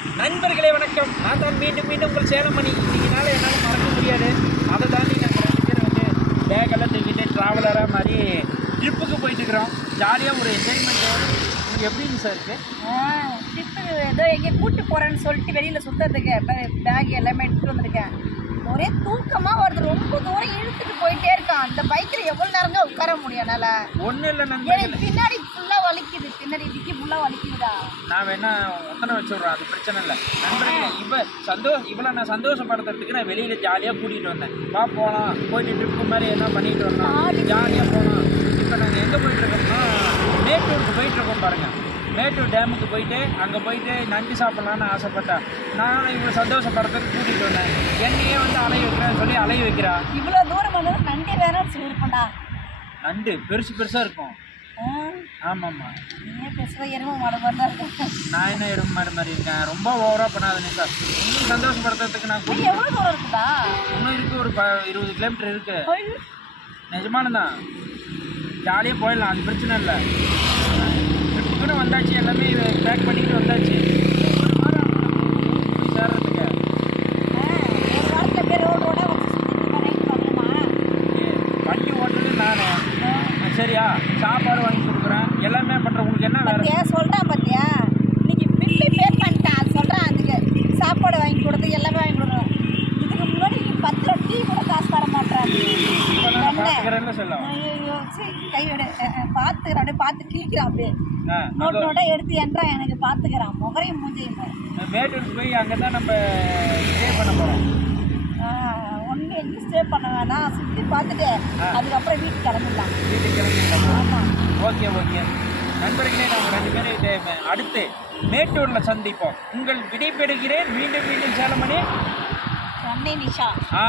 நண்பர்களே வணக்கம். நான் தான் மீண்டும் மீண்டும் உங்கள் சேலமணி. இன்னைக்குனால என்னால் மறக்க முடியாது. அதை தாண்டி நாங்கள் ரெண்டு பேரும் வந்து பேக்கெல்லாம் தூக்கிட்டு ட்ராவலராக மாதிரி ட்ரிப்புக்கு போயிட்டு இருக்கிறோம். ஜாலியாக ஒரு என்ஜாய்மெண்ட்டோடு உங்களுக்கு எப்படிங்க சார் இருக்கு ட்ரிப்பு ஏதோ எங்கேயோ கூட்டு போகிறேன்னு சொல்லிட்டு வெளியில் சுற்றுறதுக்கு பேக் எல்லாமே எடுத்துகிட்டு வந்திருக்கேன். ஒரே தூக்கமாக வருது. ரொம்ப தூரம் இழுத்துட்டு போயிட்டே இருக்கான். அந்த பைக்கில் எவ்வளோ நேரங்க உட்கார முடியும் என்னால்? ஒன்றும் இல்லை பின்னாடி வலிக்குது பின்னாடி டிக்கி ஃபுல்லாக வலிக்குதுடா. நான் வேணா ஒத்தனை வச்சு விட்றேன் அது பிரச்சனை இல்லை. நண்பர்களே இப்போ சந்தோஷ் இவ்வளோ நான் சந்தோஷப்படுத்துறதுக்கு நான் வெளியில் ஜாலியாக கூட்டிகிட்டு வந்தேன். வா போகலாம் போயிட்டு ட்ரிப்பு மாதிரி என்ன பண்ணிட்டு வரலாம் ஜாலியாக போகலாம் இப்போ நாங்கள் எங்கே போயிட்டு இருக்கோம்னா மேட்டூருக்கு போயிட்டு இருக்கோம் பாருங்கள் மேட்டூர் டேமுக்கு போயிட்டு அங்கே போயிட்டு நண்டு சாப்பிட்லான்னு ஆசைப்பட்டேன் நான் இவ்வளோ சந்தோஷப்படுறதுக்கு கூட்டிகிட்டு வந்தேன். என்னையே வந்து அலைய வைக்கிறேன்னு சொல்லி அலைய வைக்கிறா. இவ்வளோ தூரம் வந்து நன்றி வேணும்னு சொல்லியிருப்பேன்டா. நண்டு பெருசு பெருசாக இருக்கும். ஆமாம்மா. நீயே பேசுவ எருமை மாடு மாதிரி தான் நான் என்ன இடம் மாதிரி மாதிரி இருக்கேன்? ரொம்ப ஓவராக பண்ணாதுன்னு சார் இன்னும் சந்தோஷப்படுத்துறதுக்கு நான் கூட்டி எவ்வளோ தூரம் இருக்குதா? இன்னும் இருக்கு ஒரு ப இருபது கிலோமீட்டர் இருக்கு. ஐயோ, நிஜமானதான். ஜாலியாக போயிடலாம் அது பிரச்சனை இல்லை. ட்ரிப்புக்குன்னு வந்தாச்சு எல்லாமே பேக் பண்ணிட்டு வந்தாச்சு. சரியா? சாப்பாடு வாங்கி கொடுக்குறேன். எல்லாமே பண்ணுறேன் உங்களுக்கு என்ன வேறு சொல்கிறான் பத்தியா? இன்னைக்கு பில்லு பே பண்ணிட்டான். சொல்கிறான் அதுக்கு. சாப்பாடு வாங்கி கொடுத்து எல்லாமே வாங்கி கொடுக்குறோம் இதுக்கு முன்னாடி நீ பத்து ரூபா டீ கூட காசு தர பார்த்துக்கிறேன்னு சொல்லலாம் ஐயோ சரி கையோட பார்த்துக்கிறான் அப்படியே பார்த்து கிழிக்கிறான் அப்படியே. நோட் எடுத்து என்றா எனக்கு பார்த்துக்கிறான். முகரையும் மூஞ்சியும். போய் அங்கே தான் நம்ம ஸ்டே பண்ண போகிறோம் ஒன்று எங்கேயும் ஸ்டே பண்ண வேணாம். சுற்றி பார்த்துட்டு. அதுக்கப்புறம் வீட்டுக்கு கிளம்பிடலாம். வீட்டுக்கு கிளம்பிடலாமா? ஆமாம் ஓகே ஓகே நண்பர்களே நாங்கள் ரெண்டு பேரும் அடுத்து மேட்டூரில் சந்திப்போம். உங்கள் விடை பெறுகிறேன் மீண்டும் மீண்டும் சேலமணி சென்னை நிஷா. ஆ.